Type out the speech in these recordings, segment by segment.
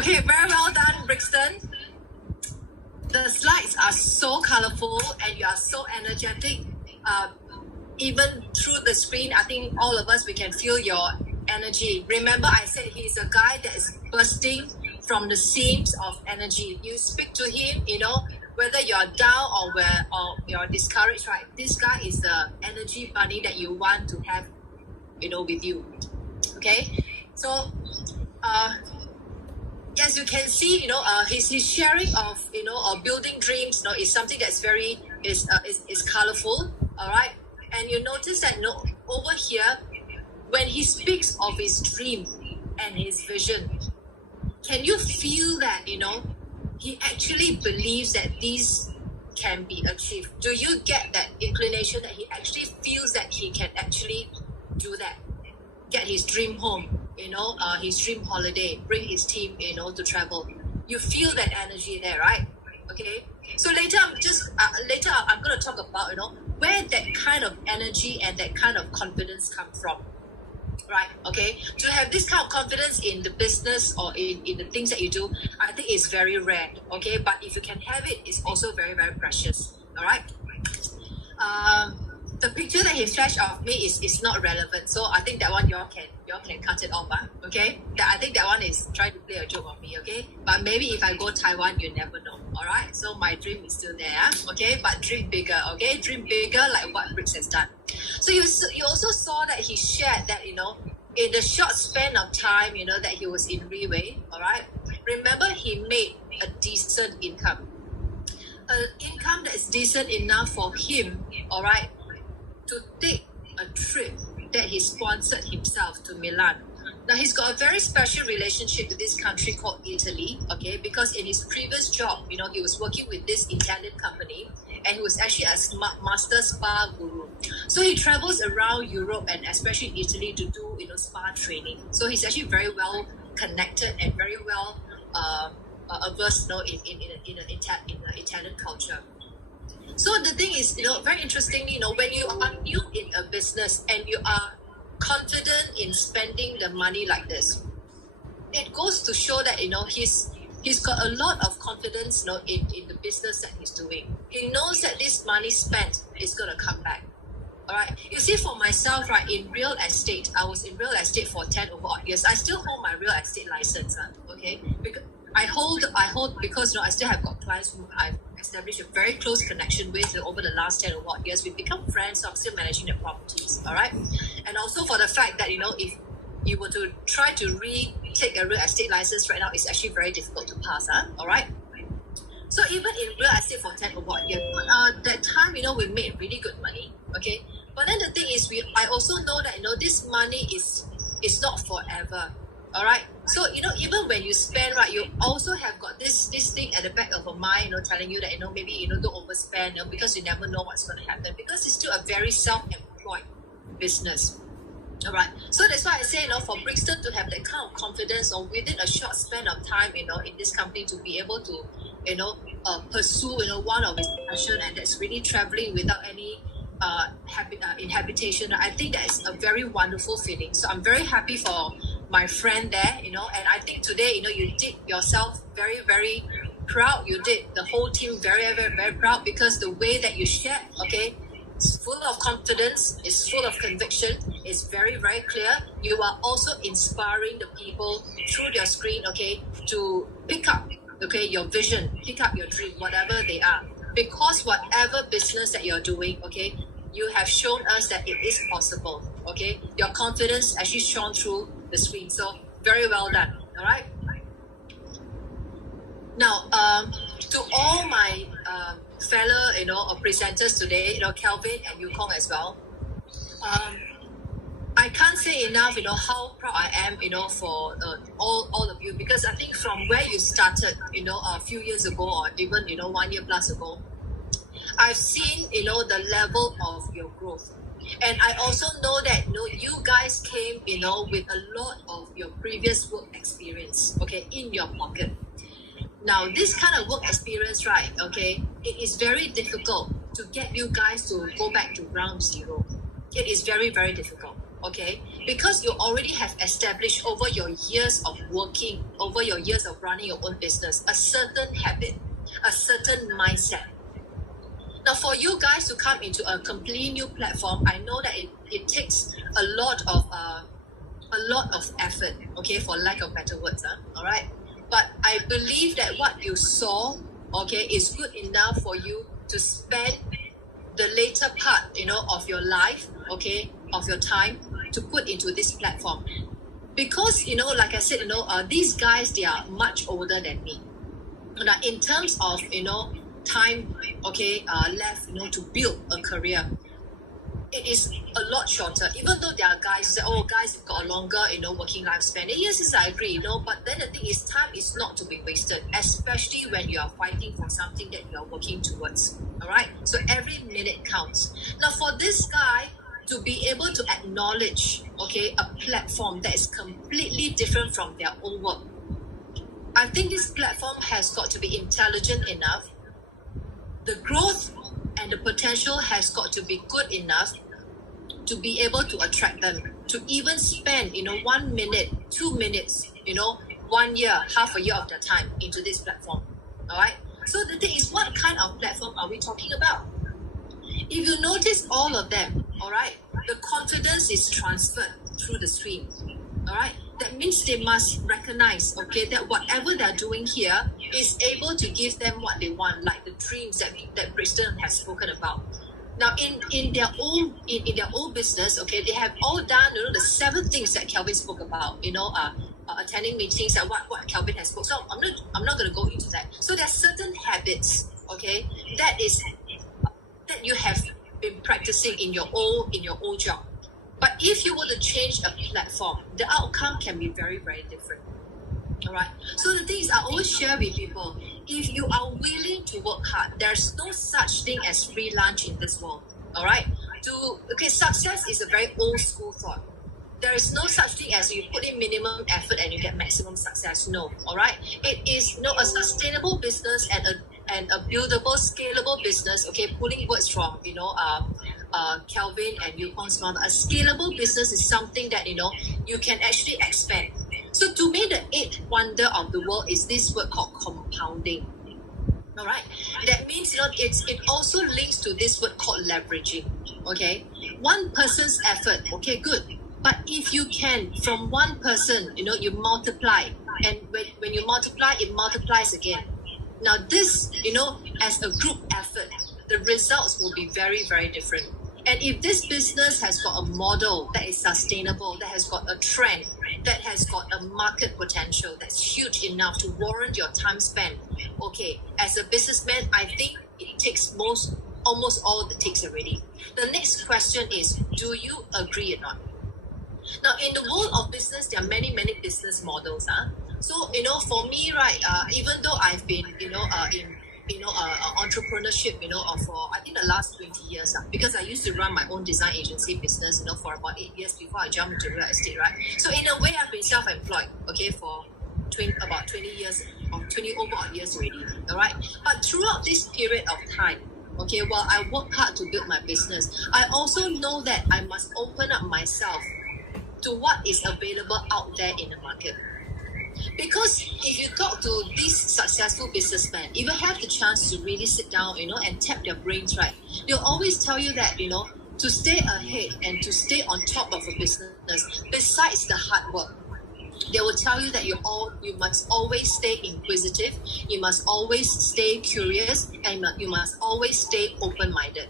Okay, very well done, Brixton. The slides are so colorful and you are so energetic. Even through the screen, I think all of us, we can feel your energy. Remember, I said he's a guy that is bursting from the seams of energy. You speak to him, whether you're down or you're discouraged, right? This guy is the energy bunny that you want to have, with you. Okay, so as you can see, his sharing of of building dreams, is something that's very is colorful. All right, and you notice that over here, when he speaks of his dream and his vision, can you feel that he actually believes that these can be achieved? Do you get that inclination that he actually feels that he can actually do that, get his dream home, his dream holiday, bring his team, to travel? You feel that energy there, right? Okay. So later I'm going to talk about, where that kind of energy and that kind of confidence come from, right? Okay. To have this kind of confidence in the business or in the things that you do, I think it's very rare. Okay. But if you can have it, it's also very, very precious. All right. The picture that he flashed of me is not relevant, so I think that one y'all can cut it off, okay? I think that one is trying to play a joke on me, okay? But maybe if I go Taiwan, you never know, all right? So my dream is still there, okay? But dream bigger, okay? Dream bigger, like what Briggs has done. So you also saw that he shared that in the short span of time, that he was in Riway, all right? Remember, he made a decent income, an income that is decent enough for him, all right, to take a trip that he sponsored himself to Milan. Now, he's got a very special relationship with this country called Italy, okay, because in his previous job, he was working with this Italian company and he was actually a master spa guru. So he travels around Europe and especially Italy to do, spa training. So he's actually very well connected and very well averse, in the Italian culture. So the thing is, very interestingly, when you are new in a business and you are confident in spending the money like this, it goes to show that, he's got a lot of confidence, in the business that he's doing. He knows that this money spent is going to come back. All right. You see, for myself, right, in real estate, I was in real estate for 10 over odd years. I still hold my real estate license, okay? Because I hold because I still have got clients who I've established a very close connection with over the last 10 or what years. We've become friends, so I'm still managing their properties, all right? And also for the fact that, if you were to try to retake a real estate license right now, it's actually very difficult to pass, all right? So even in real estate for 10 or what years, that time, we made really good money, okay? But then the thing is, I also know that, this money is not forever. All right. So, even when you spend, right, you also have got this thing at the back of your mind, telling you that, maybe, don't overspend, because you never know what's going to happen, because it's still a very self-employed business. All right. So that's why I say, for Brixton to have that kind of confidence or within a short span of time, in this company to be able to, pursue, one of his passion, and that's really traveling without any inhabitation. I think that is a very wonderful feeling. So I'm very happy for my friend there, and I think today, you did yourself very, very proud. You did the whole team very, very, very proud, because the way that you shared, okay, it's full of confidence, it's full of conviction, it's very, very clear. You are also inspiring the people through your screen, okay, to pick up, okay, your vision, pick up your dream, whatever they are. Because whatever business that you're doing, okay, you have shown us that it is possible, okay? Your confidence actually shone through the screen. So very well done, all right? Now, to all my fellow, presenters today, Kelvin and Yukong as well, I can't say enough, how proud I am, for all of you, because I think from where you started, a few years ago or even, 1 year plus ago, I've seen, the level of your growth. And I also know that, you guys came, with a lot of your previous work experience, okay, in your pocket. Now, this kind of work experience, right, okay, it is very difficult to get you guys to go back to ground zero. It is very, very difficult. okay? Because you already have established over your years of working, over your years of running your own business, a certain habit, a certain mindset. Now, for you guys to come into a completely new platform, I know that it takes a lot of effort, okay, for lack of better words, all right? But I believe that what you saw, okay, is good enough for you to spend the later part, of your life, okay, of your time to put into this platform. Because, like I said, these guys, they are much older than me. Now, in terms of, time, okay, left, to build a career, it is a lot shorter. Even though there are guys who say, oh, guys, you've got a longer, working lifespan. And yes, I agree, but then the thing is, time is not to be wasted, especially when you are fighting for something that you are working towards. All right? So every minute counts. Now, for this guy to be able to acknowledge, okay, a platform that is completely different from their own work, I think this platform has got to be intelligent enough. The growth and the potential has got to be good enough to be able to attract them, to even spend, 1 minute, 2 minutes, 1 year, half a year of their time into this platform. All right. So the thing is, what kind of platform are we talking about? If you notice all of them, all right, the confidence is transferred through the screen. All right. That means they must recognize, okay, that whatever they're doing here is able to give them what they want, like the dreams that Brixton has spoken about. Now, in their own business, okay, they have all done, the 7 things that Kelvin spoke about, attending meetings and what Kelvin has spoken. So I'm not going to go into that. So there are certain habits, okay, that you have been practicing in your old job. But if you were to change a platform, the outcome can be very, very different. All right. So the thing is, I always share with people, if you are willing to work hard, there's no such thing as free lunch in this world. All right. Success is a very old school thought. There is no such thing as you put in minimum effort and you get maximum success. No. All right. It is a sustainable business and a buildable, scalable business. Okay, pulling words from Kelvin and Yupon's mom. A scalable business is something that you can actually expand. So to me, the 8th wonder of the world is this word called compounding. All right, that means it also links to this word called leveraging. Okay, one person's effort. Okay, good. But if you can, from one person, you multiply, and when you multiply, it multiplies again. Now this, as a group effort, the results will be very, very different. And if this business has got a model that is sustainable, that has got a trend, that has got a market potential that's huge enough to warrant your time spent, okay, as a businessman, I think it takes almost all the ticks already. The next question is, do you agree or not? Now, in the world of business, there are many, many business models. So, for me, right, even though I've been, in entrepreneurship, for I think the last 20 years, because I used to run my own design agency business, for about 8 years before I jumped into real estate, right? So in a way, I've been self-employed, okay, for about 20 years, or 20 over years already, all right? But throughout this period of time, okay, while I work hard to build my business, I also know that I must open up myself to what is available out there in the market. Because if you talk to these successful businessmen, if you have the chance to really sit down, and tap their brains, right, they'll always tell you that, to stay ahead and to stay on top of a business, besides the hard work, they will tell you that you must always stay inquisitive, you must always stay curious, and you must always stay open-minded.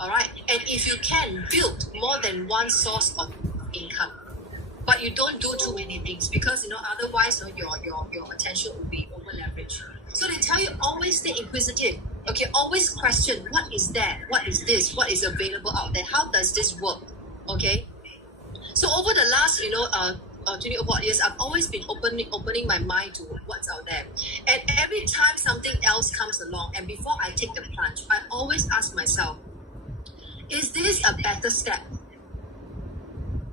All right? And if you can build more than one source of income, but you don't do too many things, because otherwise your attention will be over leveraged. So they tell you, always stay inquisitive. Okay, always question, what is that? What is this? What is available out there? How does this work? Okay. So over the last 20 over years, I've always been opening my mind to what's out there. And every time something else comes along, and before I take the plunge, I always ask myself, is this a better step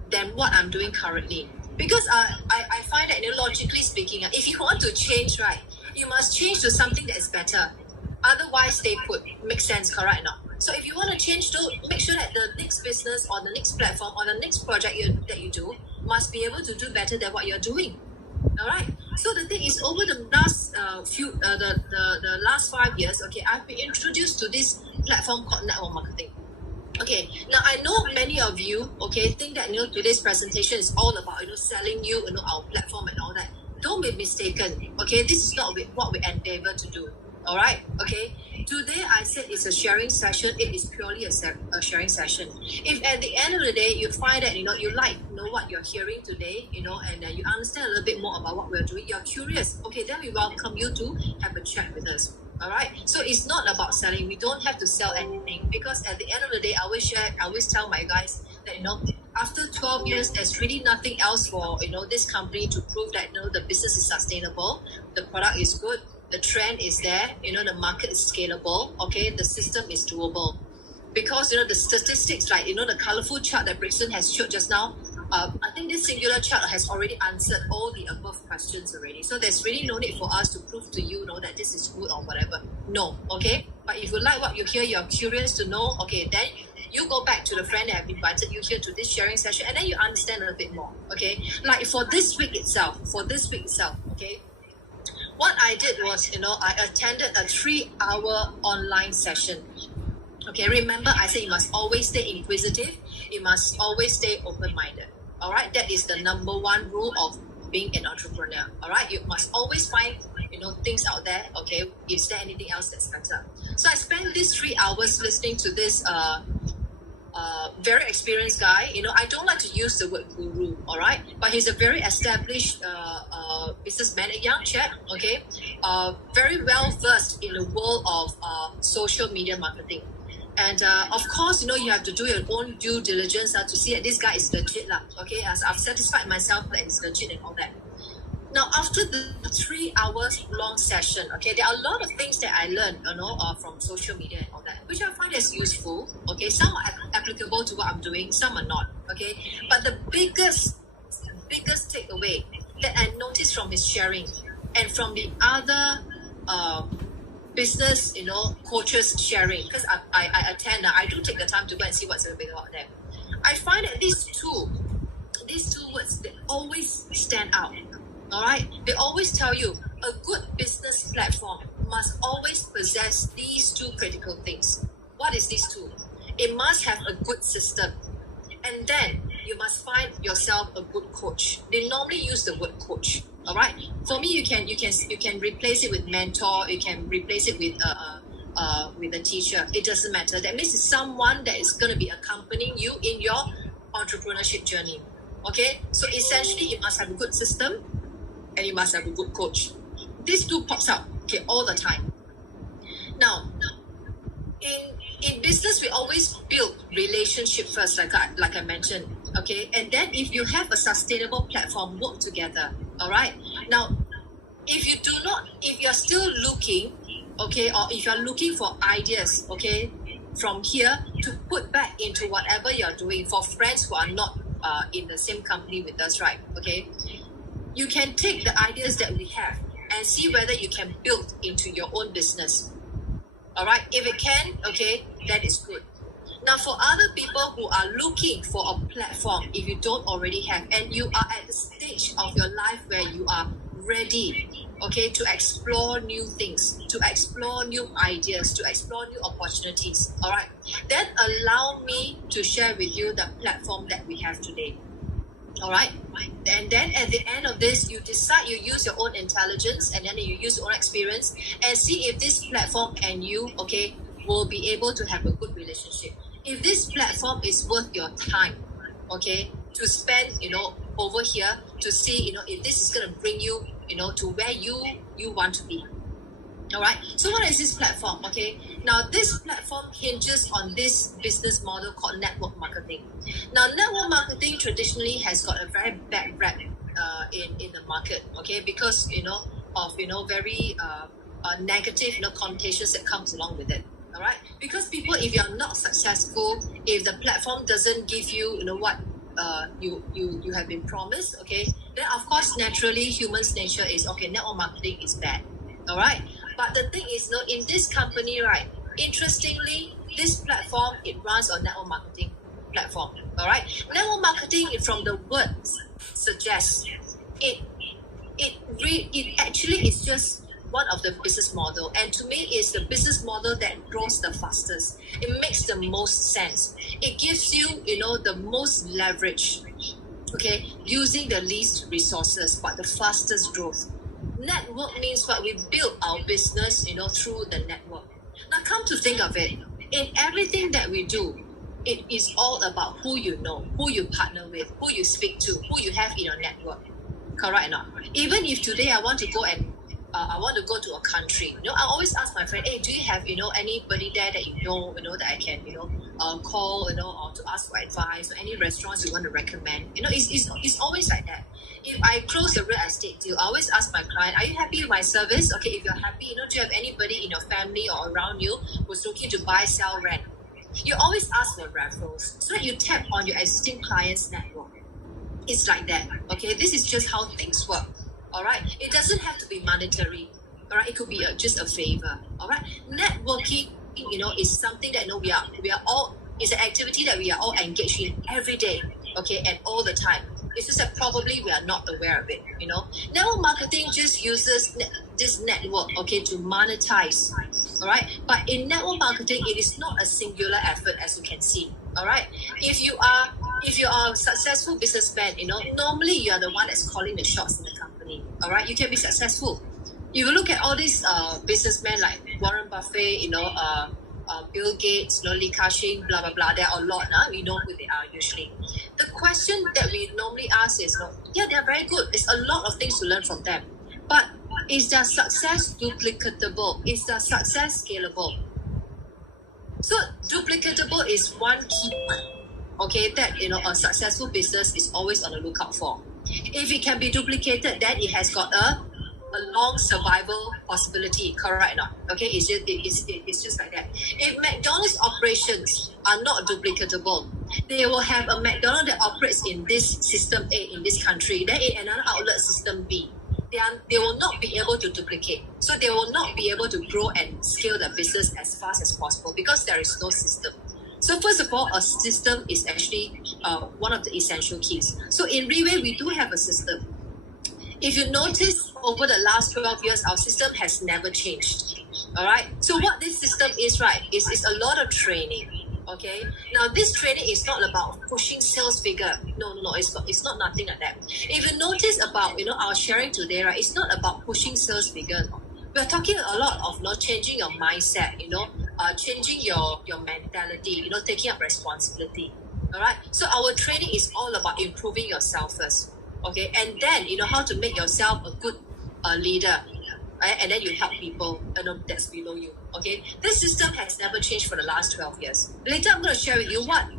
than what I'm doing currently? Because I find that, logically speaking, if you want to change, right, you must change to something that is better. Otherwise, stay put. Makes sense, correct or not? So if you want to change, to make sure that the next business or the next platform or the next project that you do must be able to do better than what you're doing. All right. So the thing is, over the last the last 5 years, okay, I've been introduced to this platform called network marketing. Okay, now I know many of you, okay, think that today's presentation is all about selling you our platform and all that. Don't be mistaken. Okay, this is not what we endeavor to do. All right. Okay. Today I said it's a sharing session. It is purely a sharing session. If at the end of the day you find that you like what you're hearing today, and you understand a little bit more about what we're doing, you're curious. Okay, then we welcome you to have a chat with us. All right. So it's not about selling. We don't have to sell anything, because at the end of the day, I always tell my guys that after 12 years, there's really nothing else for this company to prove that the business is sustainable, the product is good, the trend is there, the market is scalable. Okay, the system is doable, because the statistics, like the colorful chart that Brixton has showed just now. I think this singular chart has already answered all the above questions already. So there's really no need for us to prove to you, that this is good or whatever. No, okay? But if you like what you hear, you're curious to know, okay, then you go back to the friend that have invited you here to this sharing session, and then you understand a little bit more, okay? Like for this week itself, okay? What I did was, I attended a 3-hour online session. Okay, remember I said you must always stay inquisitive. You must always stay open-minded. All right, that is the number one rule of being an entrepreneur. All right, you must always find things out there. Okay, is there anything else that's better? So I spent these 3 hours listening to this very experienced guy. I don't like to use the word guru. All right, but he's a very established businessman, a young chap. Okay, very well versed in the world of social media marketing. And of course, you have to do your own due diligence to see that this guy is legit. Okay, as I've satisfied myself that he's legit and all that. Now, after the 3 hours long session, okay, there are a lot of things that I learned, from social media and all that, which I find is useful. Okay, some are applicable to what I'm doing, some are not. Okay, but the biggest takeaway that I noticed from his sharing and from the other business, coaches sharing, because I attend, I do take the time to go and see what's available out there. I find that these two words, they always stand out. All right, they always tell you a good business platform must always possess these two critical things. What is these two? It must have a good system, and then you must find yourself a good coach. They normally use the word coach. All right. For me, you can replace it with mentor. You can replace it with a teacher. It doesn't matter. That means it's someone that is going to be accompanying you in your entrepreneurship journey. Okay. So essentially, you must have a good system, and you must have a good coach. These two pops up, okay, all the time. Now, in business, we always build relationship first, like I mentioned, okay? And then if you have a sustainable platform, work together, all right? Now, if you're still looking, okay, or if you're looking for ideas, okay, from here to put back into whatever you're doing for friends who are not in the same company with us, right, okay? You can take the ideas that we have and see whether you can build into your own business. All right, if it can, okay, that is good. Now, for other people who are looking for a platform, if you don't already have, and you are at the stage of your life where you are ready, okay, to explore new things, to explore new ideas, to explore new opportunities, all right, then allow me to share with you the platform that we have today. All right, and then at the end of this, you decide, you use your own intelligence, and then you use your own experience and see if this platform and you, okay, will be able to have a good relationship. If this platform is worth your time, okay, to spend, over here to see, if this is going to bring you, to where you want to be. All right. So what is this platform? Okay. Now this platform hinges on this business model called network marketing. Now network marketing traditionally has got a very bad rap in the market. Okay, because of very negative connotations that comes along with it. All right. Because people, if you are not successful, if the platform doesn't give you what you have been promised, okay, then of course naturally human's nature is okay. Network marketing is bad. All right. But the thing is, in this company, right, interestingly, this platform, it runs on network marketing platform. All right, network marketing from the word suggests it actually is just one of the business model, and to me is the business model that grows the fastest. It makes the most sense. It gives you, the most leverage, okay, using the least resources but the fastest growth. Network means what we build our business, through the network. Now come to think of it, in everything that we do, it is all about who you know, who you partner with, who you speak to, who you have in your network. Correct or not? Even if today I want to go to a country, I always ask my friend, hey, do you have anybody there that that I can call, or to ask for advice, or any restaurants you want to recommend. It's always like that. If I close a real estate deal, I always ask my client, are you happy with my service? Okay, if you're happy, do you have anybody in your family or around you who's looking to buy, sell, rent? You always ask for referrals so that you tap on your existing clients' network. It's like that, okay? This is just how things work, all right? It doesn't have to be monetary, all right? It could be just a favor, all right? Networking, is something that we are all, it's an activity that we are all engaged in every day, okay, and all the time. It's just that probably we are not aware of it, Network marketing just uses this network, okay, to monetize, all right? But in network marketing, it is not a singular effort, as you can see, all right? If you are a successful businessman, normally you are the one that's calling the shots in the company, all right? You can be successful. If you look at all these businessmen like Warren Buffett, Bill Gates, Li Ka-shing, blah, blah, blah, there are a lot, we know who they are usually. The question that we normally ask is, they're very good. There's a lot of things to learn from them. But is their success duplicatable? Is their success scalable? So duplicatable is one key one, okay, that a successful business is always on the lookout for. If it can be duplicated, then it has got a long survival possibility, correct or not? Okay, it's just like that. If McDonald's operations are not duplicatable, they will have a McDonald's that operates in this system A in this country, then in another outlet system B. They will not be able to duplicate. So they will not be able to grow and scale the business as fast as possible because there is no system. So first of all, a system is actually one of the essential keys. So in Reway, we do have a system. If you notice, over the last 12 years, our system has never changed. All right? So what this system is, right, is a lot of training. Okay? Now, this training is not about pushing sales figure. No, it's not nothing like that. If you notice about, our sharing today, right, it's not about pushing sales figure. We're talking a lot of changing your mindset, changing your mentality, taking up responsibility. All right? So our training is all about improving yourself first. Okay, and then how to make yourself a good leader, right? And then you help people that's below you. Okay, this system has never changed for the last 12 years. Later, I'm going to share with you what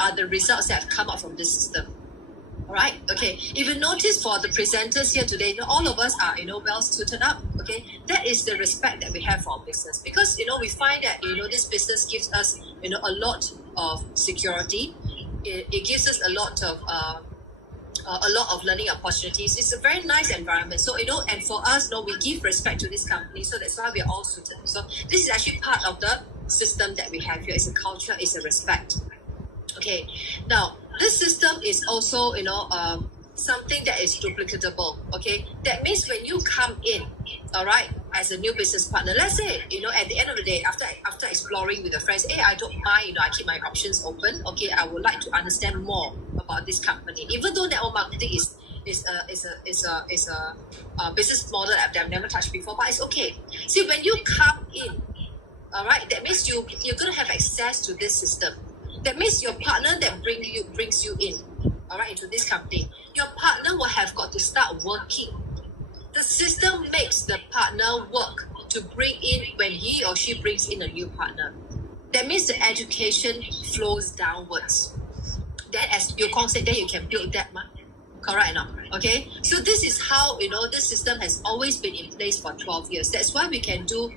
are the results that have come up from this system. All right, okay. If you notice, for the presenters here today, all of us are well suited up. Okay, that is the respect that we have for our business, because we find that this business gives us a lot of security. It gives us a lot of learning opportunities. It's a very nice environment. So, and for us, we give respect to this company. So that's why we're all suited. So this is actually part of the system that we have here. It's a culture, it's a respect. Okay. Now, this system is also, something that is duplicatable. Okay. That means when you come in, all right, as a new business partner, let's say, at the end of the day, after exploring with the friends, hey, I don't mind, I keep my options open. Okay, I would like to understand more about this company. Even though network marketing is a business model that I've never touched before, but it's okay. See, when you come in, all right, that means you're going to have access to this system. That means your partner that brings you in, all right, into this company, your partner will have got to start working. The system makes the partner work to bring in when he or she brings in a new partner. That means the education flows downwards. Then as you concept, then you can build that, correct or not? Okay? So this is how, this system has always been in place for 12 years. That's why we can do,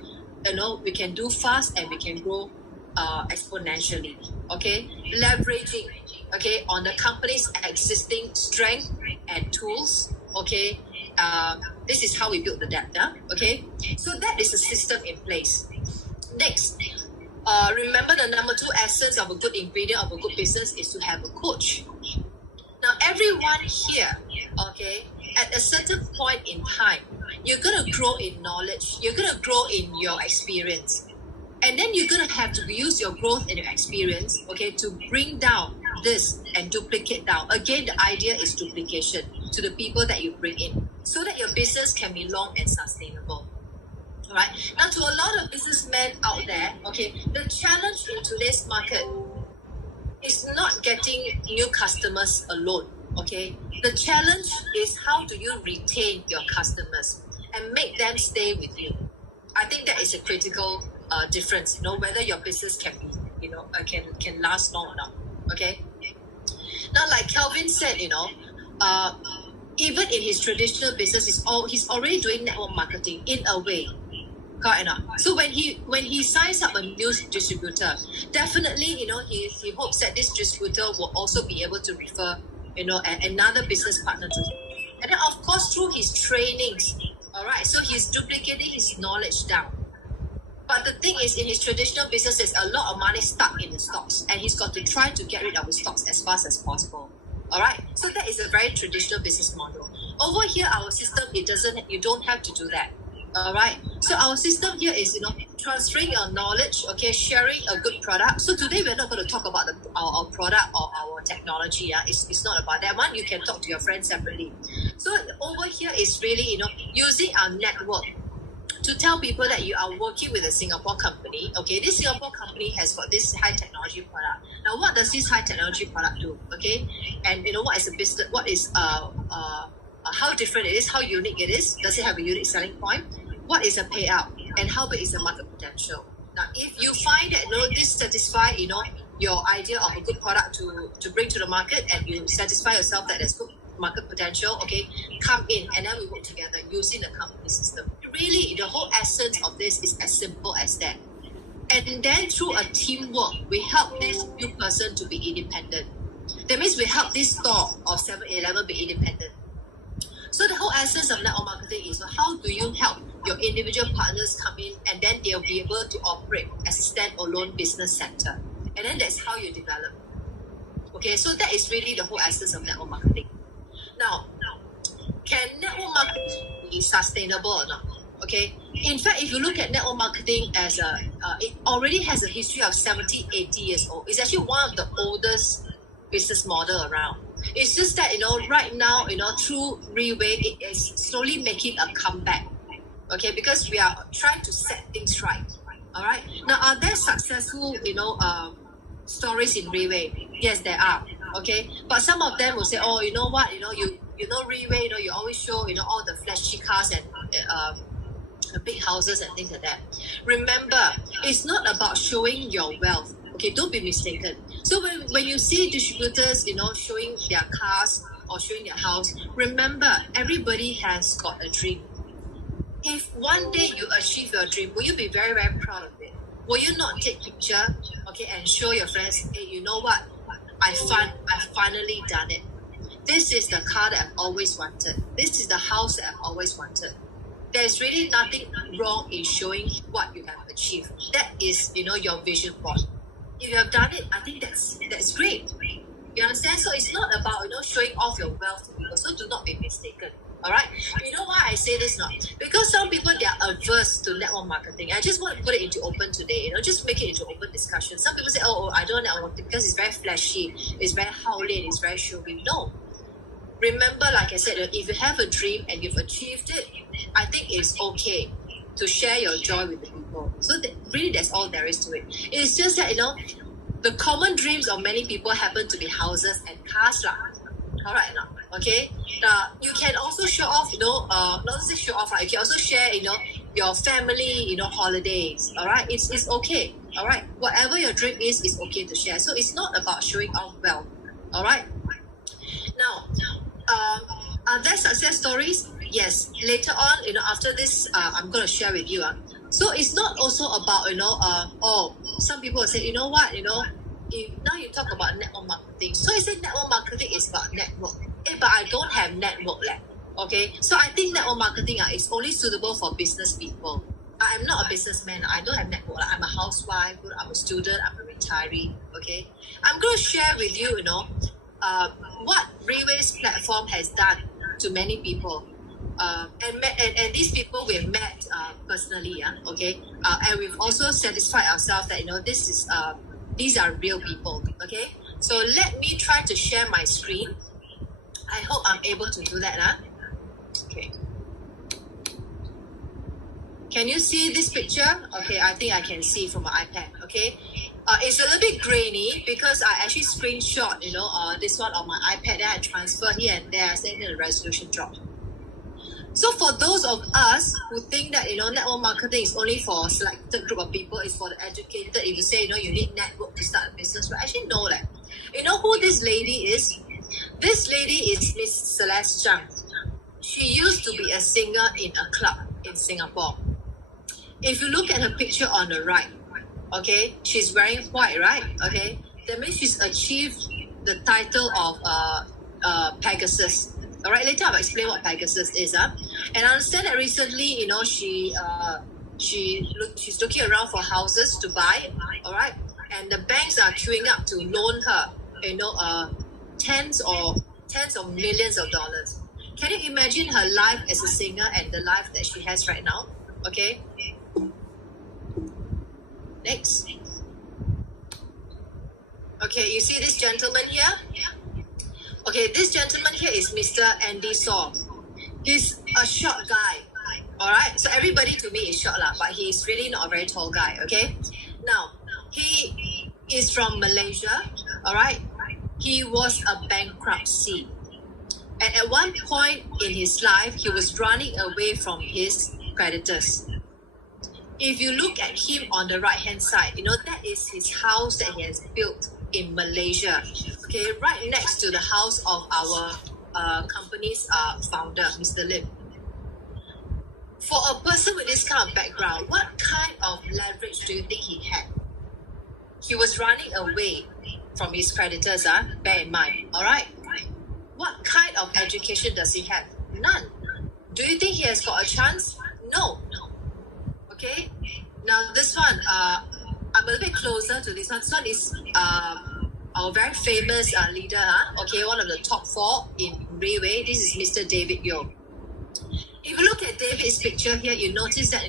we can do fast and we can grow exponentially. Okay? Leveraging, okay, on the company's existing strength and tools. Okay? This is how we build the data. Okay? So that is a system in place. Next, Remember the number 2 essence of a good ingredient of a good business is to have a coach. Now, everyone here, okay, at a certain point in time, you're going to grow in knowledge, you're going to grow in your experience. And then you're going to have to use your growth and your experience, okay, to bring down this and duplicate down. Again, the idea is duplication to the people that you bring in so that your business can be long and sustainable. All right. Now, to a lot of businessmen out there, okay, the challenge in today's market is not getting new customers alone, okay? The challenge is how do you retain your customers and make them stay with you. I think that is a critical difference, whether your business can be, can last long or not, okay? Now, like Kelvin said, even in his traditional business, he's already doing network marketing in a way. Correct or not? So when he signs up a new distributor, definitely, he hopes that this distributor will also be able to refer, another business partner to him. And then, of course, through his trainings, all right, so he's duplicating his knowledge down. But the thing is, in his traditional business, there's a lot of money stuck in the stocks, and he's got to try to get rid of his stocks as fast as possible. All right, so that is a very traditional business model. Over here, our system, you don't have to do that. All right, so our system here is, transferring your knowledge, okay, sharing a good product. So today we're not going to talk about our product or our technology. Yeah, it's not about that one. You can talk to your friends separately. So over here is really, using our network to tell people that you are working with a Singapore company. Okay, this Singapore company has got this high technology product. Now, what does this high technology product do? Okay, and what is a business? What is how different it is? How unique it is? Does it have a unique selling point? What is a payout? And how big is the market potential? Now, if you find that this satisfy your idea of a good product to bring to the market, and you satisfy yourself that there's good market potential, okay, come in and then we work together using the company system. Really, the whole essence of this is as simple as that. And then through a teamwork, we help this new person to be independent. That means we help this store of 7-Eleven be independent. So the whole essence of network marketing is how do you help your individual partners come in, and then they'll be able to operate as a standalone business center. And then that's how you develop. Okay, so that is really the whole essence of network marketing. Now, can network marketing be sustainable or not? Okay, in fact, if you look at network marketing as it already has a history of 70, 80 years old. It's actually one of the oldest business model around. It's just that, right now, through Reway, it is slowly making a comeback. Okay, because we are trying to set things right. All right. Now, are there successful, stories in Reway? Yes, there are. Okay, but some of them will say, oh, you know what, Reway, you always show, all the flashy cars and big houses and things like that. Remember, it's not about showing your wealth. Okay, don't be mistaken. So when you see distributors, showing their cars or showing their house, remember, everybody has got a dream. If one day you achieve your dream, will you be very, very proud of it? Will you not take picture, okay, and show your friends, hey, you know what? I finally done it. This is the car that I've always wanted. This is the house that I've always wanted. There's really nothing wrong in showing what you have achieved. That is, your vision board. If you have done it, I think that's great. You understand? So it's not about showing off your wealth to people. So do not be mistaken. All right. You know why I say this now? Because some people, they are averse to network marketing. I just want to put it into open today. Just make it into open discussion. Some people say, oh, I don't want network marketing because it's very flashy, it's very howling, it's very showy. No. Remember, like I said, if you have a dream and you've achieved it, I think it's okay to share your joy with the people. So really, that's all there is to it. It's just that, the common dreams of many people happen to be houses and cars. All right, now, okay? You can also show off, not just show off, you can also share, your family, holidays. All right? It's okay. All right? Whatever your dream is okay to share. So it's not about showing off wealth. All right? Now, are there success stories? Yes. Later on, after this, I'm going to share with you. So it's not also about, some people will say, you know what, now you talk about network marketing. So you say network marketing is about network. But I don't have network left. Okay? So I think network marketing is only suitable for business people. I'm not a businessman. I don't have network. I'm a housewife. I'm a student. I'm a retiree. Okay, I'm going to share with you, what Reways platform has done to many people, and these people we've met personally. Yeah, okay, and we've also satisfied ourselves that these are real people. Okay, so let me try to share my screen. I hope I'm able to do that. Okay. Can you see this picture? Okay, I think I can see from my iPad. Okay, it's a little bit grainy because I actually screenshot, this one on my iPad. Then I transfer here and there, saying the resolution dropped. So for those of us who think that network marketing is only for a selected group of people, it's for the educated. If you say you need network to start a business, but actually know that. You know who this lady is? This lady is Miss Celeste Zhang. She used to be a singer in a club in Singapore. If you look at her picture on the right, okay, she's wearing white, right? Okay, that means she's achieved the title of Pegasus. All right, later I'll explain what Pegasus is. And I understand that recently, she's looking around for houses to buy. All right, and the banks are queuing up to loan her, tens of millions of dollars. Can you imagine her life as a singer and the life that she has right now? Okay. Next. Okay, you see this gentleman here? Okay, this gentleman here is Mr. Andy Saw. He's a short guy. Alright, so everybody to me is short, but he's really not a very tall guy, okay? Now, he is from Malaysia, alright? He was a bankruptcy. And at one point in his life, he was running away from his creditors. If you look at him on the right-hand side, that is his house that he has built in Malaysia. Okay, right next to the house of our company's founder, Mr. Lim. For a person with this kind of background, what kind of leverage do you think he had? He was running away from his creditors, bear in mind, all right? What kind of education does he have? None. Do you think he has got a chance? No. Okay, now this one, I'm a little bit closer to this one. This one is our very famous leader, okay, one of the top 4 in Railway. This is Mr. David Yeo. If you look at David's picture here, you notice that,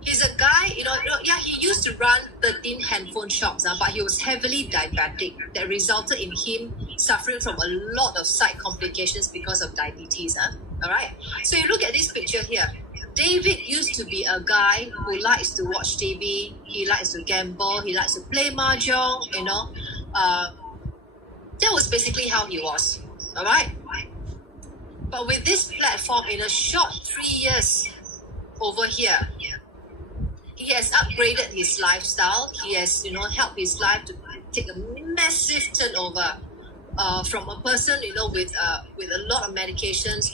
he's a guy, he used to run 13 handphone shops, but he was heavily diabetic. That resulted in him suffering from a lot of side complications because of diabetes. All right, so you look at this picture here. David used to be a guy who likes to watch TV, he likes to gamble, he likes to play mahjong, that was basically how he was, all right? But with this platform, in a short 3 years over here, he has upgraded his lifestyle, he has, helped his life to take a massive turnover. From a person, with a lot of medications,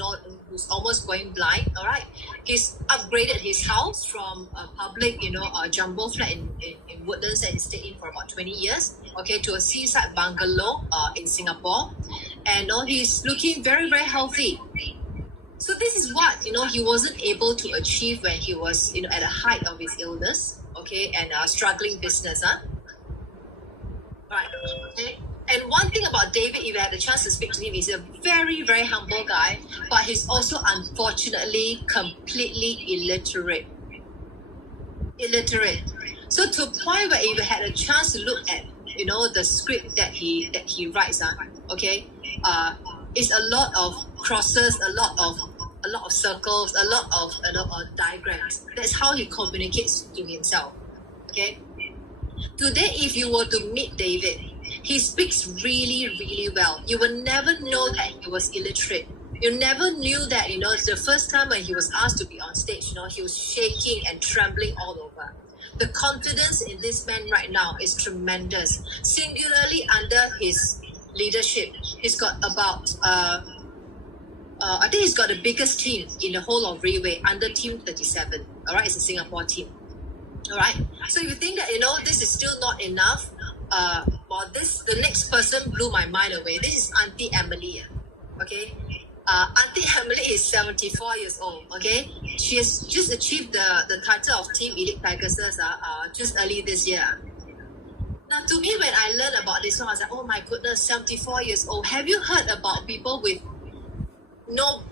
who's almost going blind, all right? He's upgraded his house from a public, a jumbo flat in Woodlands that he stayed in for about 20 years, okay, to a seaside bungalow in Singapore. And he's looking very, very healthy. So this is what, he wasn't able to achieve when he was, at the height of his illness, okay, and struggling business, Right, okay. And one thing about David, if you had the chance to speak to him, he's a very, very humble guy, but he's also unfortunately completely illiterate. So to a point where if you had a chance to look at, the script that he writes, okay, it's a lot of crosses, a lot of circles, a lot of diagrams. That's how he communicates to himself. Okay. Today, if you were to meet David, he speaks really, really well. You will never know that he was illiterate. You never knew that, the first time when he was asked to be on stage, he was shaking and trembling all over. The confidence in this man right now is tremendous. Singularly under his leadership, he's got about, I think he's got the biggest team in the whole of Railway under Team 37. All right, it's a Singapore team. All right. So if you think that, this is still not enough, the next person blew my mind away. This is Auntie Emily. Okay. Auntie Emily is 74 years old, okay? She has just achieved the title of Team Elite Pegasus just early this year. Now, to me, when I learned about this one, I was like, oh my goodness, 74 years old. Have you heard about people with no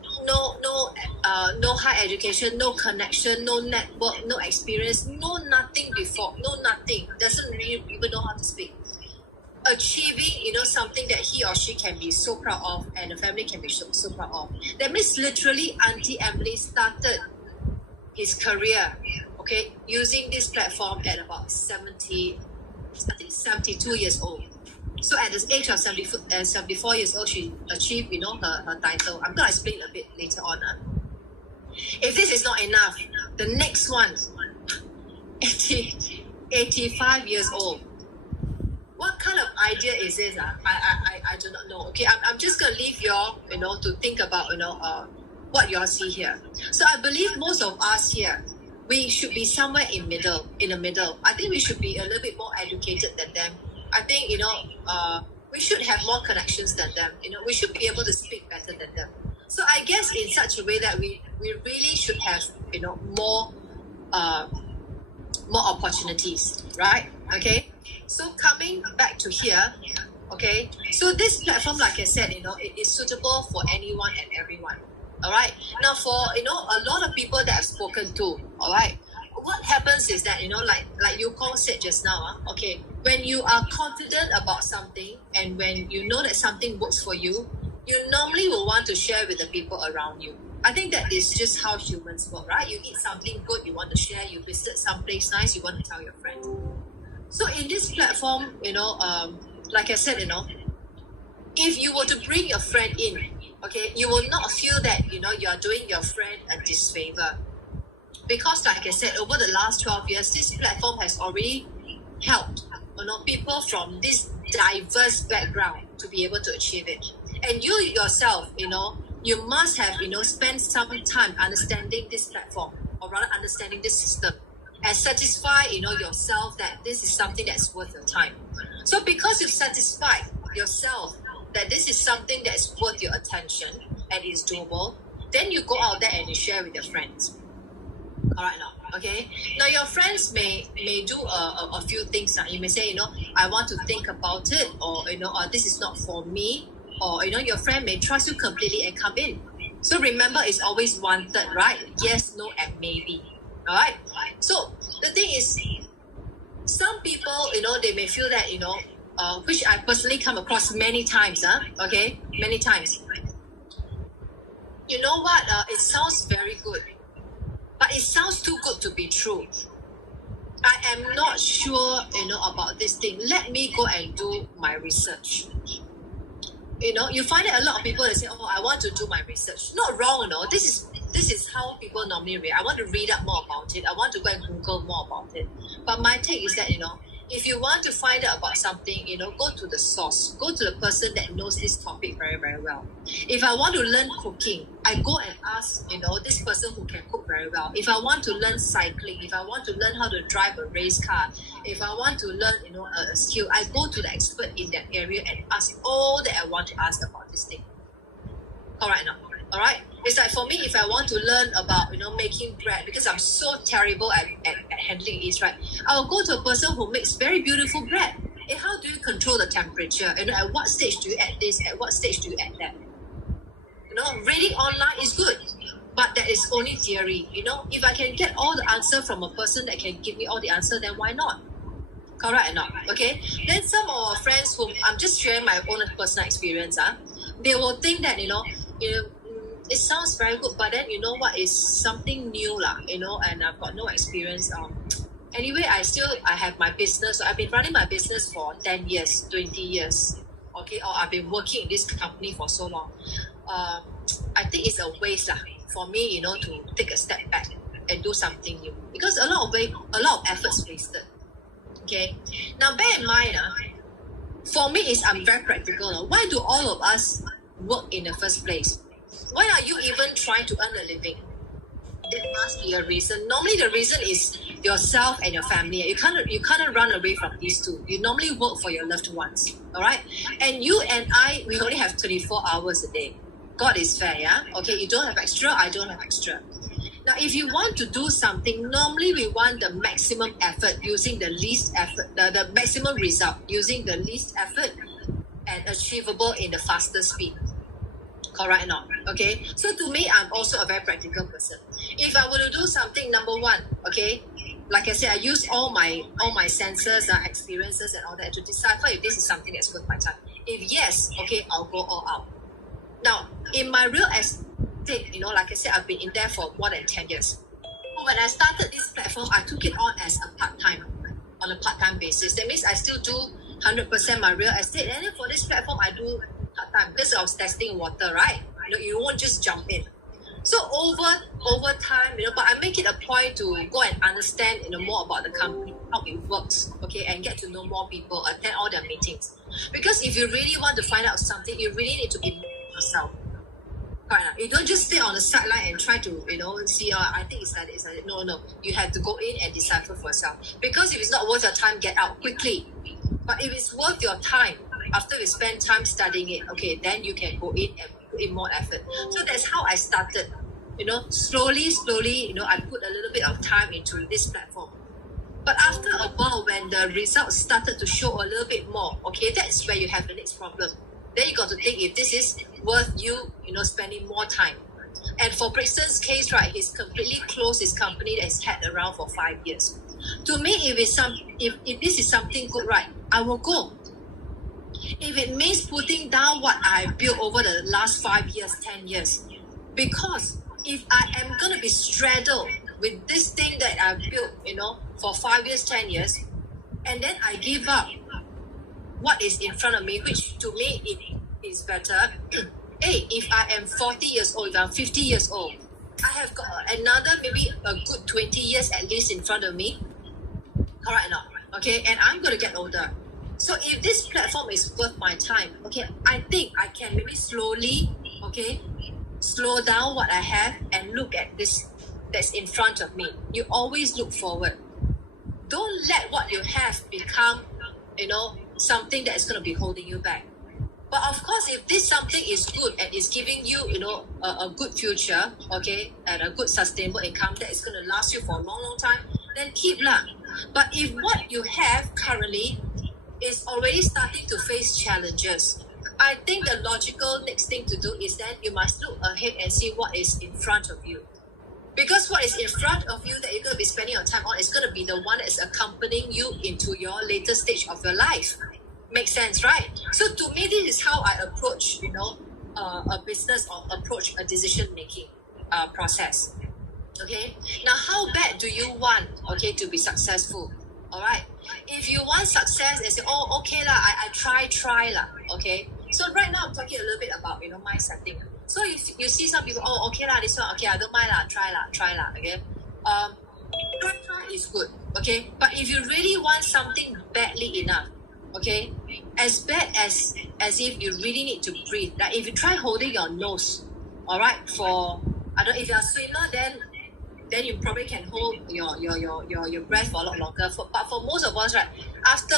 high education, no connection, no network, no experience, no nothing before, no nothing, doesn't really even know how to speak, achieving something that he or she can be so proud of and the family can be so proud of? That means literally Auntie Emily started his career, okay, using this platform at about 72 years old. So at the age of 74 years old, she achieved, her title. I'm going to explain a bit later on. If this is not enough, the next one, 85 years old. What kind of idea is this? I do not know. Okay, I'm just going to leave you all, to think about, what you all see here. So I believe most of us here, we should be somewhere in the middle. I think we should be a little bit more educated than them. I think, we should have more connections than them. We should be able to speak better than them. So I guess in such a way that we really should have, more opportunities, right? Okay. So coming back to here, okay. So this platform, like I said, it is suitable for anyone and everyone. All right. Now, for a lot of people that I've spoken to, all right, what happens is that like you Kong said just now, okay, when you are confident about something and when you know that something works for you, you normally will want to share with the people around you. I think that is just how humans work, right? You eat something good, you want to share. You visit someplace nice, you want to tell your friends. So in this platform, like I said, if you were to bring your friend in, okay, you will not feel that, you are doing your friend a disfavor. Because like I said, over the last 12 years, this platform has already helped, people from this diverse background to be able to achieve it. And you yourself, you must have, spent some time understanding this platform, or rather understanding this system, and satisfy, yourself that this is something that's worth your time. So because you've satisfied yourself that this is something that's worth your attention and is doable, then you go out there and you share with your friends. All right now, okay? Now your friends may do a few things. You may say, I want to think about it, or this is not for me, or your friend may trust you completely and come in. So remember, it's always 1/3, right? Yes, no, and maybe. All right. So the thing is, some people, they may feel that, which I personally come across many times. Okay, many times. You know what? It sounds very good, but it sounds too good to be true. I am not sure, about this thing. Let me go and do my research. You find that a lot of people that say, oh, I want to do my research. Not wrong, This is how people normally read. I want to read up more about it. I want to go and Google more about it. But my take is that, if you want to find out about something, go to the source. Go to the person that knows this topic very, very well. If I want to learn cooking, I go and ask, this person who can cook very well. If I want to learn cycling, if I want to learn how to drive a race car, if I want to learn, a skill, I go to the expert in that area and ask all that I want to ask about this thing. All right now. All right. It's like for me, if I want to learn about, making bread, because I'm so terrible at handling it, right? I'll go to a person who makes very beautiful bread. And how do you control the temperature? At what stage do you add this? At what stage do you add that? Reading online is good, but that is only theory. If I can get all the answer from a person that can give me all the answer, then why not? Correct or not? Okay. Then some of our friends whom I'm just sharing my own personal experience, they will think that, it sounds very good, but then what is something new and I've got no experience. Anyway, I have my business. So I've been running my business for 10 years, 20 years. Okay, or I've been working in this company for so long. I think it's a waste for me, to take a step back and do something new, because a lot of efforts wasted. Okay, now bear in mind, for me is I'm very practical. Why do all of us work in the first place? Why are you even trying to earn a living? There must be a reason. Normally the reason is yourself and your family. You can't run away from these two. You normally work for your loved ones. All right? And you and I, we only have 24 hours a day. God is fair, yeah? Okay, you don't have extra, I don't have extra. Now, if you want to do something, normally we want the maximum effort using the least effort, the maximum result using the least effort and achievable in the fastest speed. Correct or not? Okay. So to me, I'm also a very practical person. If I were to do something, number one, okay, like I said, I use all my senses, experiences, and all that to decipher if this is something that's worth my time. If yes, okay, I'll go all out. Now, in my real estate, like I said, I've been in there for more than 10 years. When I started this platform, I took it on as a on a part-time basis. That means I still do 100% my real estate, and then for this platform, I do part-time because I was testing water, right? You won't just jump in. So over time, but I make it a point to go and understand, more about the company, how it works, okay, and get to know more people, attend all their meetings. Because if you really want to find out something, you really need to immerse yourself. Right. You don't just stay on the sideline and try to, see, I think it's like this. No. You have to go in and decipher for yourself. Because if it's not worth your time, get out quickly. But if it's worth your time, after you spend time studying it, okay, then you can go in and put in more effort. So that's how I started. Slowly, I put a little bit of time into this platform. But after a while, when the results started to show a little bit more, okay, that's where you have the next problem. Then you got to think if this is worth you, spending more time. And for Brixton's case, right, he's completely closed his company that he's had around for 5 years. To me, if this is something good, right, I will go. If it means putting down what I built over the last 5 years, 10 years, because if I am going to be straddled with this thing that I built, for 5 years, 10 years, and then I give up what is in front of me, which to me it is better. Hey, if I am 40 years old, if I'm 50 years old, I have got another maybe a good 20 years at least in front of me. Correct or not? Okay, and I'm going to get older. So if this platform is worth my time, okay, I think I can maybe slowly, okay, slow down what I have and look at this that's in front of me. You always look forward. Don't let what you have become, something that is going to be holding you back. But of course, if this something is good and is giving you, a good future, okay, and a good sustainable income that is going to last you for a long, long time, then keep lah. But if what you have currently is already starting to face challenges, I think the logical next thing to do is that you must look ahead and see what is in front of you. Because what is in front of you that you're going to be spending your time on is going to be the one that is accompanying you into your later stage of your life. Makes sense, right? So to me, this is how I approach, a business or approach a decision-making process. Okay? Now, how bad do you want, okay, to be successful? All right? If you want success and say, oh, okay lah, I try lah, okay? So right now, I'm talking a little bit about, my setting. So you see some people, oh, okay lah, this one, okay, I don't mind lah, try lah, okay? Try is good, okay? But if you really want something badly enough, okay, as bad as if you really need to breathe, like if you try holding your nose, all right, if you're a swimmer, then you probably can hold your breath for a lot longer. But for most of us, right, after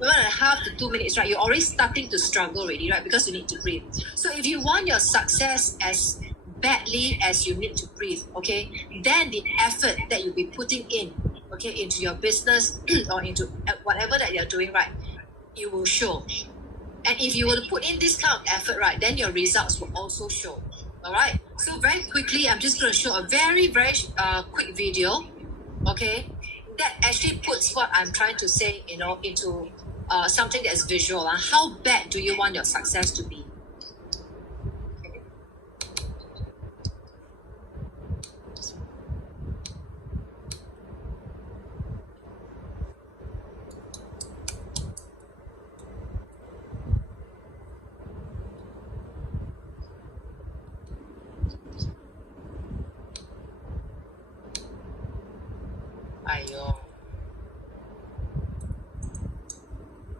1.5 to 2 minutes, right, you're already starting to struggle already, right, because you need to breathe. So if you want your success as badly as you need to breathe, okay, then the effort that you'll be putting in, okay, into your business or into whatever that you're doing, right, it will show. And if you were to put in this kind of effort, right, then your results will also show. All right. So very quickly, I'm just going to show a very, very quick video, okay, that actually puts what I'm trying to say, into something that's visual. How bad do you want your success to be?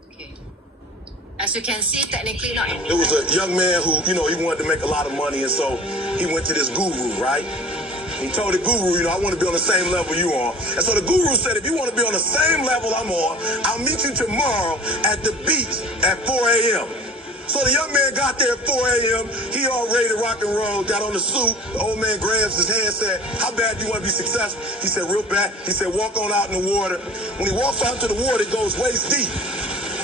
Okay. As you can see, technically not. It was a young man who, he wanted to make a lot of money, and so he went to this guru, right? He told the guru, I want to be on the same level you are. And so the guru said, if you want to be on the same level I'm on, I'll meet you tomorrow at the beach at 4 a.m. So the young man got there at 4 a.m. He all ready to rock and roll, got on the suit. The old man grabs his hand, said, how bad do you want to be successful? He said, real bad. He said, walk on out in the water. When he walks out into the water, it goes waist deep.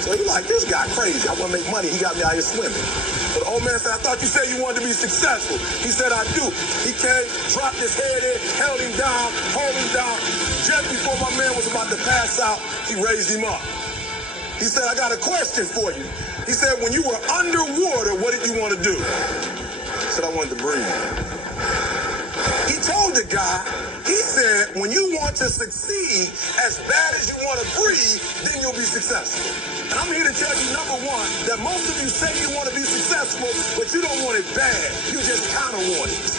So he like, this guy crazy. I want to make money. He got me out here swimming. So the old man said, I thought you said you wanted to be successful. He said, I do. He came, dropped his head in, held him down, hold him down. Just before my man was about to pass out, he raised him up. He said, I got a question for you. He said, when you were underwater, what did you want to do? He said, I wanted to breathe. He told the guy, he said, when you want to succeed as bad as you want to breathe, then you'll be successful. And I'm here to tell you, number one, that most of you say you want to be successful, but you don't want it bad. You just kind of want it.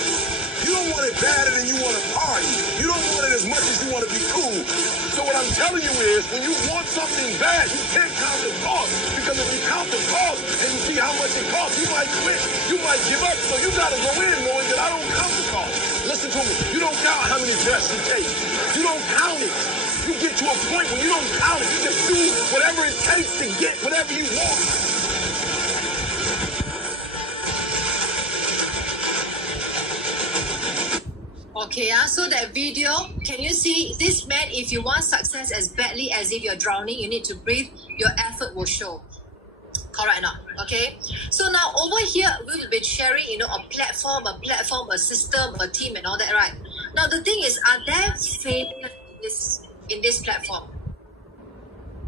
You don't want it badder than you want to party. You don't want it as much as you want to be cool. So what I'm telling you is, when you want something bad, you can't count the cost. Because if you count the cost and you see how much it costs, you might quit. You might give up. So you got to go in knowing that I don't count the cost. Listen to me. You don't count how many breaths you take. You don't count it. You get to a point when you don't count it. You just do whatever it takes to get whatever you want. Okay, so that video, can you see this man, if you want success as badly as if you're drowning, you need to breathe, your effort will show. Correct or not? Okay. So now over here, we've been sharing, a platform, a system, a team and all that, right? Now the thing is, are there failures in this platform?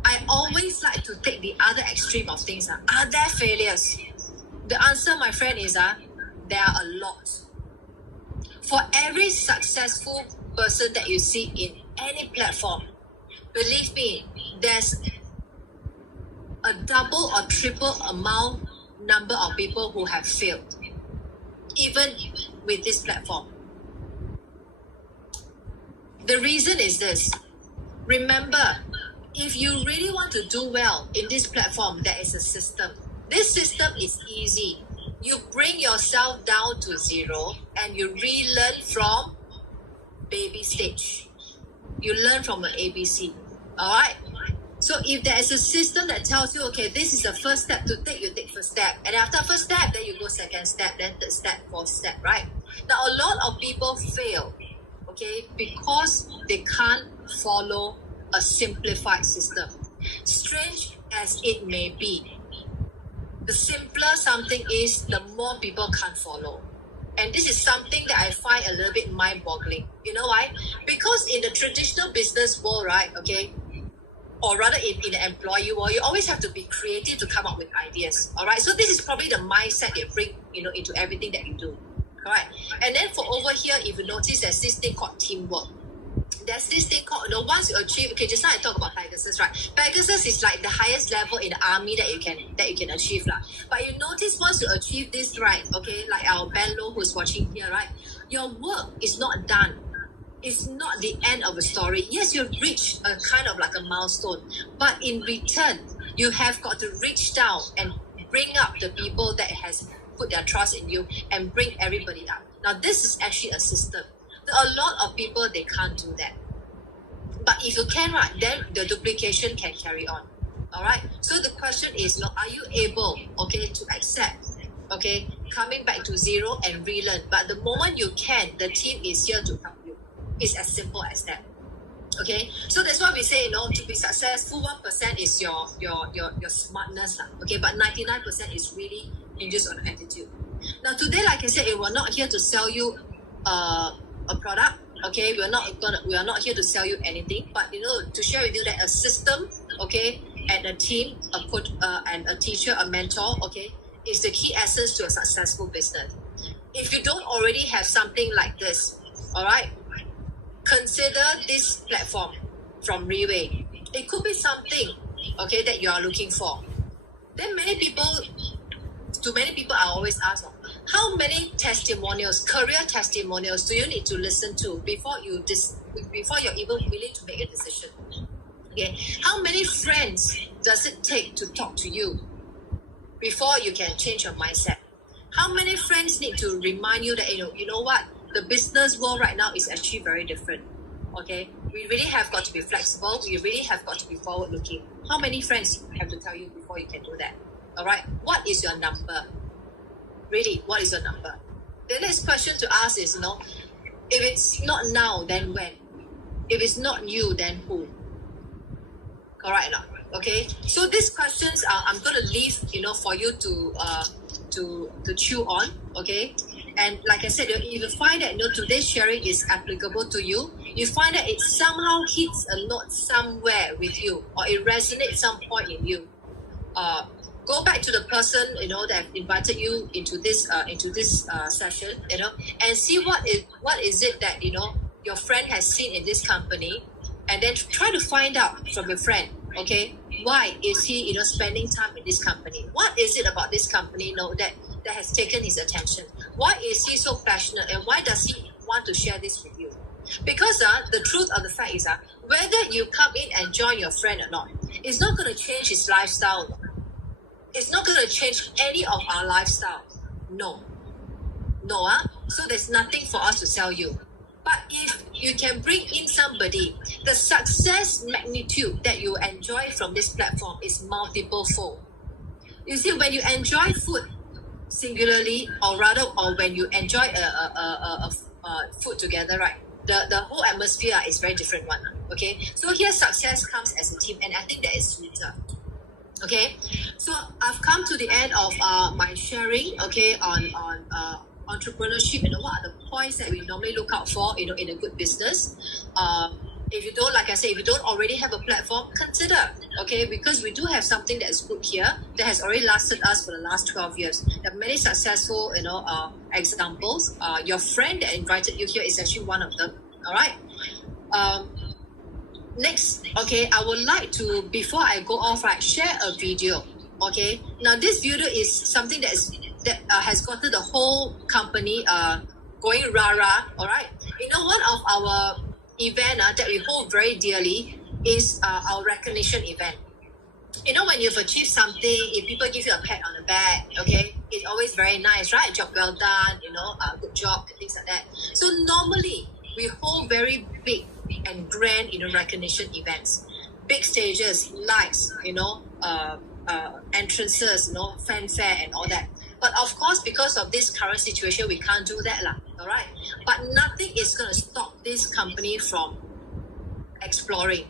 I always like to take the other extreme of things. Are there failures? The answer, my friend, is there are a lot. For every successful person that you see in any platform, believe me, there's a double or triple amount number of people who have failed, even with this platform. The reason is this. Remember, if you really want to do well in this platform, there is a system. This system is easy. You bring yourself down to zero and you relearn from baby stage. You learn from an ABC. Alright? So if there is a system that tells you, okay, this is the first step to take, you take first step. And after first step, then you go second step, then third step, fourth step, right? Now a lot of people fail, okay, because they can't follow a simplified system. Strange as it may be, the simpler something is, the more people can't follow. And this is something that I find a little bit mind-boggling. You know why? Because in the traditional business world, right, okay, or rather in the employee world, you always have to be creative to come up with ideas. All right. So this is probably the mindset you bring, into everything that you do. Correct. And then for over here, if you notice, there's this thing called teamwork. There's this thing called, once you achieve, okay, just now I talk about Pegasus, right? Pegasus is like the highest level in the army that you can achieve, lah. But you notice once you achieve this, right, okay, like our Ben Lo who's watching here, right, your work is not done. It's not the end of a story. Yes, you've reached a kind of like a milestone, but in return, you have got to reach down and bring up the people that has put their trust in you and bring everybody up. Now, this is actually a system. There are a lot of people, they can't do that. But if you can, right, then the duplication can carry on. All right. So the question is, are you able, okay, to accept, okay, coming back to zero and relearn? But the moment you can, the team is here to help you. It's as simple as that. Okay. So that's why we say, to be successful, 1% is your smartness, okay, but 99% is really hinges on attitude. Now today, like I said, we're not here to sell you a product, okay, we are not here to sell you anything, but to share with you that a system, okay, and a team, a coach, and a teacher, a mentor, okay, is the key essence to a successful business. If you don't already have something like this, all right, consider this platform from Reway. It could be something, okay, that you are looking for. Then many people I always ask, how many testimonials, career testimonials, do you need to listen to before you're even willing to make a decision? Okay, how many friends does it take to talk to you before you can change your mindset? How many friends need to remind you that you know what, the business world right now is actually very different. Okay, we really have got to be flexible. We really have got to be forward-looking. How many friends have to tell you before you can do that? All right, what is your number? Really, what is your number? The next question to ask is, if it's not now, then when? If it's not you, then who? Correct or not? Okay. So these questions I'm going to leave, for you to chew on. Okay. And like I said, if you find that today's sharing is applicable to you, you find that it somehow hits a note somewhere with you, or it resonates some point in you. Go back to the person that invited you into this session, and see what is it that your friend has seen in this company, and then try to find out from your friend, okay, why is he spending time in this company? What is it about this company that has taken his attention? Why is he so passionate, and why does he want to share this with you? Because the truth of the fact is whether you come in and join your friend or not, it's not going to change his lifestyle. It's not going to change any of our lifestyle. No. So there's nothing for us to sell you. But if you can bring in somebody, the success magnitude that you enjoy from this platform is multiple fold. You see, when you enjoy food singularly, or when you enjoy a food together, right? The whole atmosphere is very different one. Okay, so here success comes as a team, and I think that is sweeter. Okay, so I've come to the end of my sharing, okay, on entrepreneurship. What are the points that we normally look out for, in a good business? If you don't, like I said, if you don't already have a platform, consider, okay, because we do have something that is good here that has already lasted us for the last 12 years. There are many successful, examples. Your friend that invited you here is actually one of them. All right. Next, okay, I would like to, before I go off, share a video. Okay, now this video is something that has gotten the whole company going rah-rah. All right, one of our event that we hold very dearly is our recognition event. When you've achieved something, if people give you a pat on the back, okay, it's always very nice, right? Job well done, good job, things like that. So normally we hold very big and grand, recognition events, big stages, lights, entrances, fanfare and all that. But of course, because of this current situation, we can't do that, all right? But nothing is going to stop this company from exploring,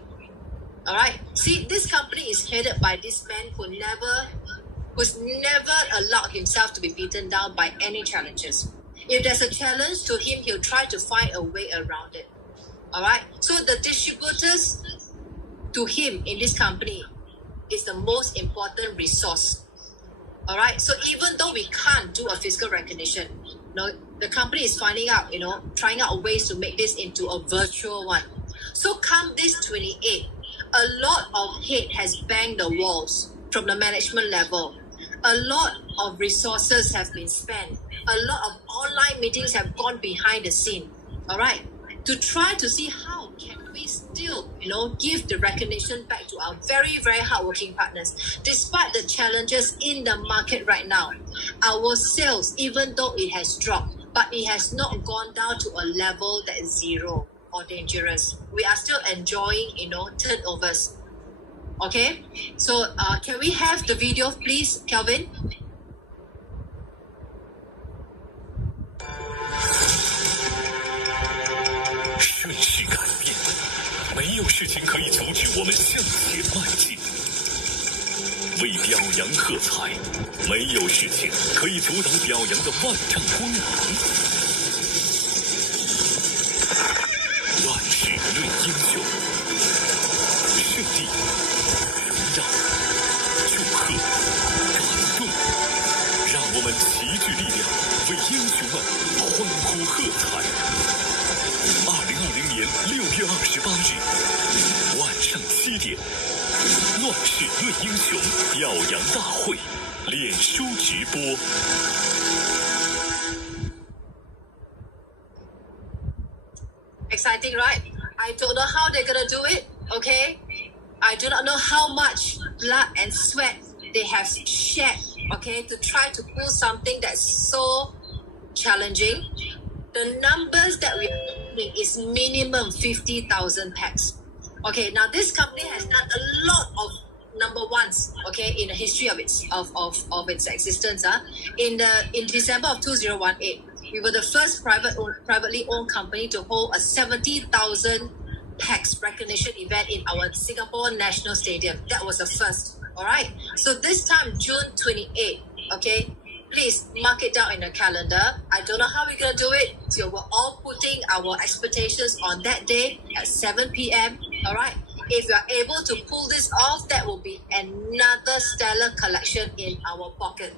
all right? See, this company is headed by this man who's never allowed himself to be beaten down by any challenges. If there's a challenge to him, he'll try to find a way around it. All right. So the distributors to him in this company is the most important resource. All right. So even though we can't do a physical recognition, the company is finding out, trying out ways to make this into a virtual one. So come this 28, a lot of hate has banged the walls from the management level. A lot of resources have been spent. A lot of online meetings have gone behind the scene. All right. To try to see how can we still, give the recognition back to our very, very hardworking partners. Despite the challenges in the market right now, our sales, even though it has dropped, but it has not gone down to a level that is zero or dangerous. We are still enjoying, turnovers. Okay, so can we have the video, please, Kelvin?顺势改变，没有事情可以阻止我们向前迈进。为表扬喝彩，没有事情可以阻挡表扬的万丈光芒。万事论英雄，胜利、荣耀、祝贺、感动，让我们齐聚力量，为英雄们欢呼喝彩。2020年6月28日晚上7点，乱世论英雄表扬大会脸书直播。Exciting, right? I don't know how they're gonna do it, okay? I do not know how much blood and sweat they have shed, okay, to try to pull something that's so challenging. The numbers that we are doing is minimum 50,000 packs. Okay, now this company has done a lot of number ones, okay, in the history of its existence. In December of 2018, we were the first privately owned company to hold a 70,000 PAX recognition event in our Singapore National Stadium. That was the first. All right. So this time, June 28, okay, please mark it down in the calendar. I don't know how we're going to do it. So we're all putting our expectations on that day at 7 p.m. All right. If you are able to pull this off, that will be another stellar collection in our pocket.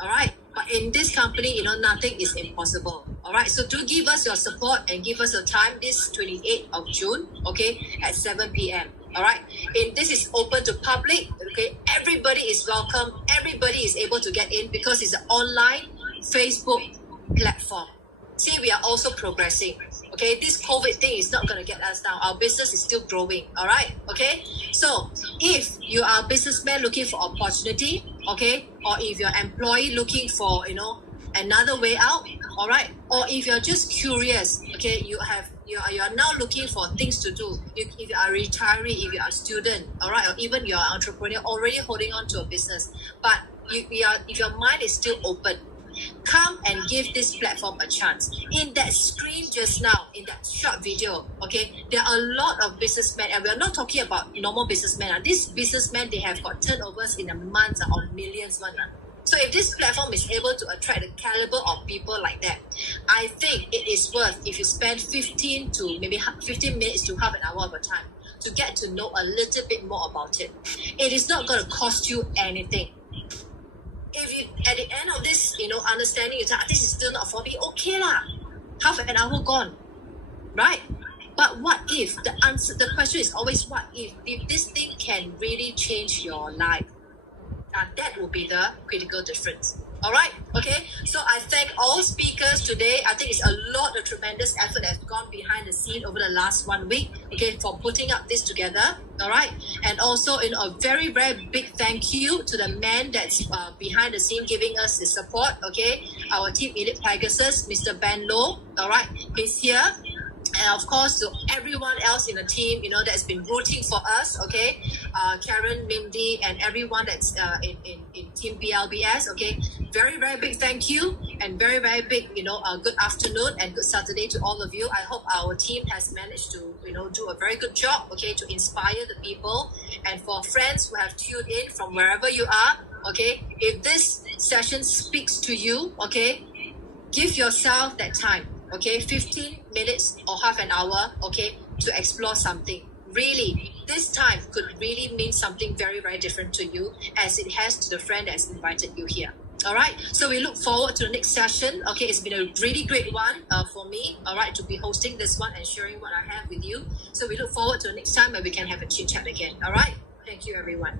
All right. But in this company, nothing is impossible. All right. So do give us your support and give us your time this 28th of June, okay, at 7 p.m. All right. And this is open to public. Okay. Everybody is welcome. Everybody is able to get in because it's an online Facebook platform. See, we are also progressing. Okay, this COVID thing is not going to get us down. Our business is still growing. All right. Okay. So if you are a businessman looking for opportunity, okay, or if you're an employee looking for, another way out, all right, or if you're just curious, okay, you are now looking for things to do. If you are a retiree, if you are a student, all right, or even you're an entrepreneur already holding on to a business, but if your mind is still open, come and give this platform a chance. In that screen just now, in that short video, okay, there are a lot of businessmen, and we're not talking about normal businessmen. These businessmen, they have got turnovers in a month or millions. So if this platform is able to attract the caliber of people like that, I think it is worth if you spend 15 minutes to half an hour of your time to get to know a little bit more about it. It is not going to cost you anything. If you, at the end of this, understanding, you say, this is still not for me, okay lah. Half an hour gone, right? But what if? The question is always what if this thing can really change your life? And that will be the critical difference. All right, okay. So I thank all speakers today. I think it's a lot of tremendous effort that's gone behind the scene over the last 1 week, okay, for putting up this together. All right, and also a very, very big thank you to the man that's behind the scene giving us the support. Okay, our team Elite Pegasus, Mr. Ben Low. All right, he's here. And of course, to everyone else in the team, that's been rooting for us, okay? Caryn, Mindy, and everyone that's in Team BLBS, okay? Very, very big thank you, and very, very big, good afternoon and good Saturday to all of you. I hope our team has managed to, do a very good job, okay, to inspire the people. And for friends who have tuned in from wherever you are, okay, if this session speaks to you, okay, give yourself that time. Okay, 15 minutes or half an hour, okay, to explore something. Really, this time could really mean something very, very different to you as it has to the friend that's invited you here. All right, so we look forward to the next session. Okay, it's been a really great one for me, all right, to be hosting this one and sharing what I have with you. So we look forward to the next time where we can have a chit chat again. All right, thank you, everyone.